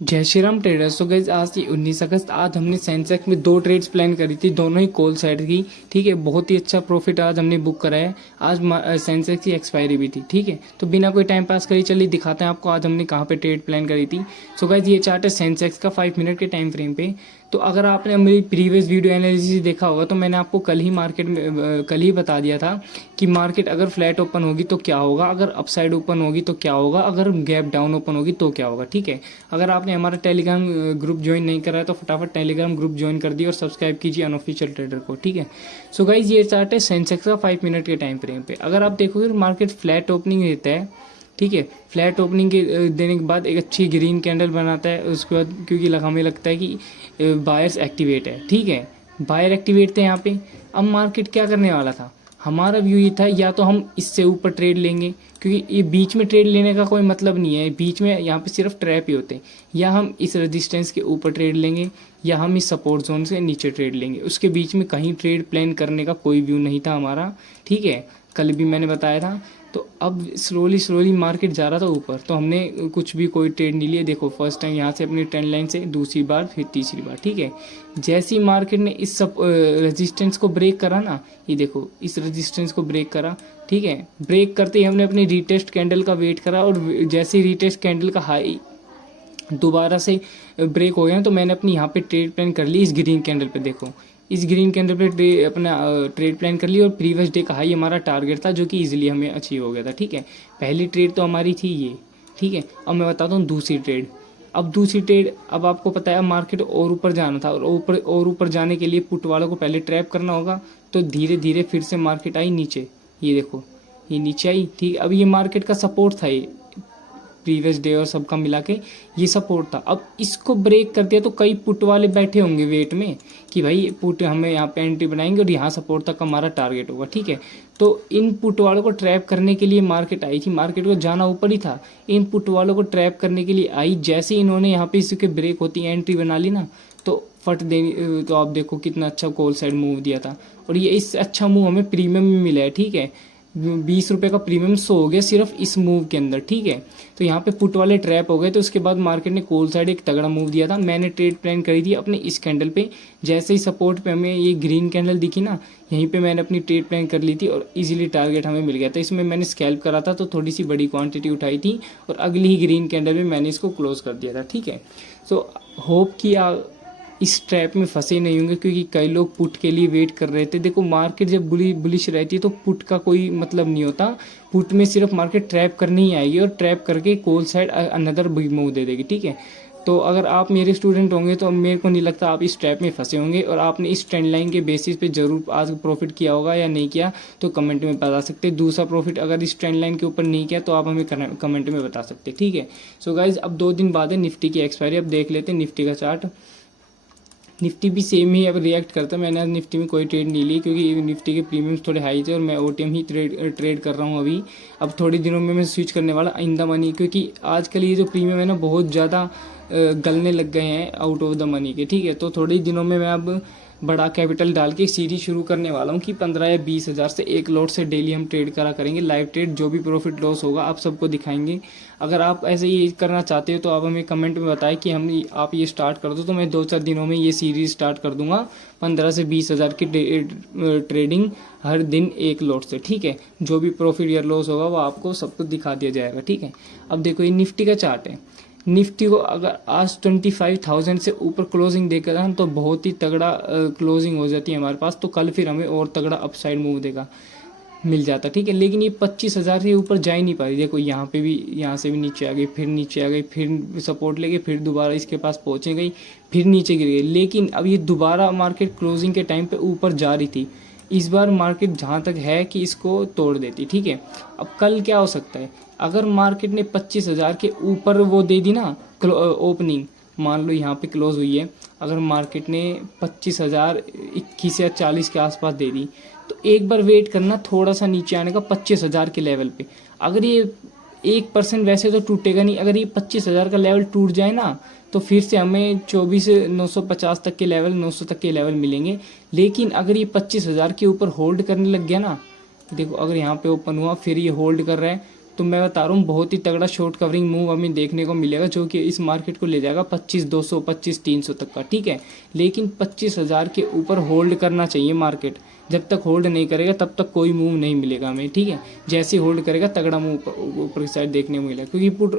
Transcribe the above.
जय श्री राम ट्रेडर्स। तो गाइज आज थी 19 अगस्त। आज हमने सेंसेक्स में 2 ट्रेड्स प्लान करी थी, दोनों ही कॉल साइड की। ठीक है, बहुत ही अच्छा प्रॉफिट आज हमने बुक करा है। आज सेंसेक्स की एक्सपायरी भी थी। ठीक है, तो बिना कोई टाइम पास करी चलिए दिखाते हैं आपको आज हमने कहाँ पे ट्रेड प्लान करी थी। सो गाइज ये चार्ट है सेंसेक्स का 5 मिनट के टाइम फ्रेम पे। तो अगर आपने मेरी प्रीवियस वीडियो एनालिसिस देखा होगा तो मैंने आपको कल ही बता दिया था कि मार्केट अगर फ्लैट ओपन होगी तो क्या होगा, अगर अपसाइड ओपन होगी तो क्या होगा, अगर गैप डाउन ओपन होगी तो क्या होगा। ठीक है, अगर आपने हमारा टेलीग्राम ग्रुप ज्वाइन नहीं करा है तो फटाफट टेलीग्राम ग्रुप ज्वाइन कर दिए और सब्सक्राइब कीजिए अनऑफिशियल ट्रेडर को। ठीक है, सो गाइज ये चार्ट है सेंसेक्स का 5 मिनट के टाइम फ्रेम पे। अगर आप देखोगे मार्केट फ्लैट ओपनिंग देता है। ठीक है, फ्लैट ओपनिंग के देने के बाद एक अच्छी ग्रीन कैंडल बनाता है, उसके बाद क्योंकि हमें लगता है कि बायर्स एक्टिवेट है। ठीक है, बायर एक्टिवेट थे यहाँ पे। अब मार्केट क्या करने वाला था, हमारा व्यू ये था या तो हम इससे ऊपर ट्रेड लेंगे, क्योंकि ये बीच में ट्रेड लेने का कोई मतलब नहीं है, बीच में यहाँ पे सिर्फ ट्रैप ही होते हैं, या हम इस रेजिस्टेंस के ऊपर ट्रेड लेंगे या हम इस सपोर्ट जोन से नीचे ट्रेड लेंगे। उसके बीच में कहीं ट्रेड प्लान करने का कोई व्यू नहीं था हमारा। ठीक है, कल भी मैंने बताया था। तो अब स्लोली मार्केट जा रहा था ऊपर, तो हमने कुछ भी कोई ट्रेड नहीं लिए। देखो फर्स्ट टाइम यहाँ से अपनी ट्रेंड लाइन से, दूसरी बार, फिर तीसरी बार। ठीक है, जैसे ही मार्केट ने इस सब रेजिस्टेंस को ब्रेक करा ना, ये देखो इस रेजिस्टेंस को ब्रेक करा। ठीक है, ब्रेक करते ही हमने अपनी रीटेस्ट कैंडल का वेट करा, और जैसे ही रीटेस्ट कैंडल का हाई दोबारा से ब्रेक हो गया ना, तो मैंने अपनी यहाँ पे ट्रेड प्लान कर ली इस ग्रीन कैंडल पे। देखो इस ग्रीन कैंडल पे अपना ट्रेड प्लान कर ली, और प्रीवियस डे का हाई हमारा टारगेट था जो कि इजीली हमें अचीव हो गया था। ठीक है, पहली ट्रेड तो हमारी थी ये। ठीक है, अब मैं बताता हूँ दूसरी ट्रेड। अब दूसरी ट्रेड, अब आपको पता है मार्केट और ऊपर जाना था, और ऊपर जाने के लिए पुट वालों को पहले ट्रैप करना होगा। तो धीरे धीरे फिर से मार्केट आई नीचे, ये देखो ये नीचे आई। ठीक, अब ये मार्केट का सपोर्ट था, ये प्रीवियस डे और सबका मिला के ये सपोर्ट था। अब इसको ब्रेक कर दिया तो कई पुट वाले बैठे होंगे वेट में कि भाई पुट हमें यहाँ पे एंट्री बनाएंगे और यहाँ सपोर्ट तक हमारा टारगेट होगा। ठीक है, तो इन पुट वालों को ट्रैप करने के लिए मार्केट आई थी, मार्केट को जाना ऊपर ही था, इन पुट वालों को ट्रैप करने के लिए आई। जैसे ही इन्होंने यहाँ पे इसके ब्रेक होती एंट्री बना ली ना, तो फट देनी, तो आप देखो कितना अच्छा कॉल साइड मूव दिया था, और ये इससे अच्छा मूव हमें प्रीमियम में मिला है। ठीक है, 20 रुपये का प्रीमियम 100 हो गया सिर्फ इस मूव के अंदर। ठीक है, तो यहाँ पे पुट वाले ट्रैप हो गए। तो उसके बाद मार्केट ने कॉल साइड एक तगड़ा मूव दिया था। मैंने ट्रेड प्लान करी थी अपने इस कैंडल पे, जैसे ही सपोर्ट पे हमें ये ग्रीन कैंडल दिखी ना, यहीं पे मैंने अपनी ट्रेड प्लान कर ली थी और इजीली टारगेट हमें मिल गया था। इसमें मैंने स्कैल्प करा था तो थोड़ी सी बड़ी क्वांटिटी उठाई थी, और अगली ही ग्रीन कैंडल में मैंने इसको क्लोज कर दिया था। ठीक है, सो होप कि इस ट्रैप में फंसे नहीं होंगे, क्योंकि कई लोग पुट के लिए वेट कर रहे थे। देखो मार्केट जब बुलिश रहती है तो पुट का कोई मतलब नहीं होता, पुट में सिर्फ मार्केट ट्रैप करनी ही आएगी, और ट्रैप करके call side another big move दे देगी। ठीक है, तो अगर आप मेरे स्टूडेंट होंगे तो मेरे को नहीं लगता आप इस ट्रैप में फंसे होंगे, और आपने इस ट्रेंड लाइन के बेसिस पे जरूर आज प्रॉफिट किया होगा या नहीं किया तो कमेंट में बता सकते। दूसरा प्रॉफिट अगर इस ट्रेंड लाइन के ऊपर नहीं किया तो आप हमें कमेंट में बता सकते। ठीक है, सो गाइज अब 2 दिन बाद है निफ्टी की एक्सपायरी। अब देख लेते हैं निफ्टी का चार्ट। निफ्टी भी सेम ही अब रिएक्ट करता है। मैंने आज निफ्टी में कोई ट्रेड नहीं ली, क्योंकि निफ्टी के प्रीमियम्स थोड़े हाई थे और मैं ओटीएम ही ट्रेड कर रहा हूँ अभी। अब थोड़ी दिनों में मैं स्विच करने वाला इन द मनी, क्योंकि आजकल ये जो प्रीमियम है ना बहुत ज़्यादा गलने लग गए हैं आउट ऑफ द मनी के। ठीक है, तो थोड़े ही दिनों में मैं अब बड़ा कैपिटल डाल के सीरीज शुरू करने वाला हूँ कि 15 या 20 हज़ार से एक लॉट से डेली हम ट्रेड करा करेंगे। लाइव ट्रेड, जो भी प्रॉफिट लॉस होगा आप सबको दिखाएंगे। अगर आप ऐसे ही करना चाहते हो तो आप हमें कमेंट में बताएं कि आप ये स्टार्ट कर दो, तो मैं 2-4 दिनों में ये सीरीज स्टार्ट कर दूंगा। 15 से 20 हज़ार की ट्रेडिंग हर दिन एक लॉट से। ठीक है, जो भी प्रॉफिट या लॉस होगा वो आपको सब कुछ दिखा दिया जाएगा। ठीक है, अब देखो ये निफ्टी का चार्ट है। निफ्टी को अगर आज 25,000 से ऊपर क्लोजिंग देकर हम तो बहुत ही तगड़ा क्लोजिंग हो जाती है हमारे पास, तो कल फिर हमें और तगड़ा अपसाइड मूव देगा मिल जाता। ठीक है, लेकिन ये 25,000 से ऊपर जा ही नहीं पा रही। देखो यहाँ पे भी, यहाँ से भी नीचे आ गई, फिर नीचे आ गई, फिर सपोर्ट लेके फिर दोबारा इसके पास पहुंचे गई, फिर नीचे गिर गई। लेकिन अब ये दोबारा मार्केट क्लोजिंग के टाइम पे ऊपर जा रही थी। इस बार मार्केट जहाँ तक है कि इसको तोड़ देती। ठीक है, अब कल क्या हो सकता है, अगर मार्केट ने 25,000 के ऊपर वो दे दी ना ओपनिंग, मान लो यहाँ पे क्लोज हुई है, अगर मार्केट ने 25,021 या 40 के आसपास दे दी, तो एक बार वेट करना थोड़ा सा नीचे आने का 25,000 के लेवल पे। अगर ये 1% वैसे तो टूटेगा नहीं, अगर ये 25,000 का लेवल टूट जाए ना तो फिर से हमें 24,950 तक के लेवल, 900 तक के लेवल मिलेंगे। लेकिन अगर ये 25,000 के ऊपर होल्ड करने लग गया ना, देखो अगर यहाँ पे ओपन हुआ फिर ये होल्ड कर रहा है, तो मैं बता रहा हूँ बहुत ही तगड़ा शॉर्ट कवरिंग मूव हमें देखने को मिलेगा, जो कि इस मार्केट को ले जाएगा 25,200 25,300 तक का, ठीक है। लेकिन 25,000 के ऊपर होल्ड करना चाहिए मार्केट। जब तक होल्ड नहीं करेगा तब तक कोई मूव नहीं मिलेगा हमें, ठीक है। जैसे ही होल्ड करेगा तगड़ा मूव ऊपर की साइड देखने को मिलेगा, क्योंकि पुट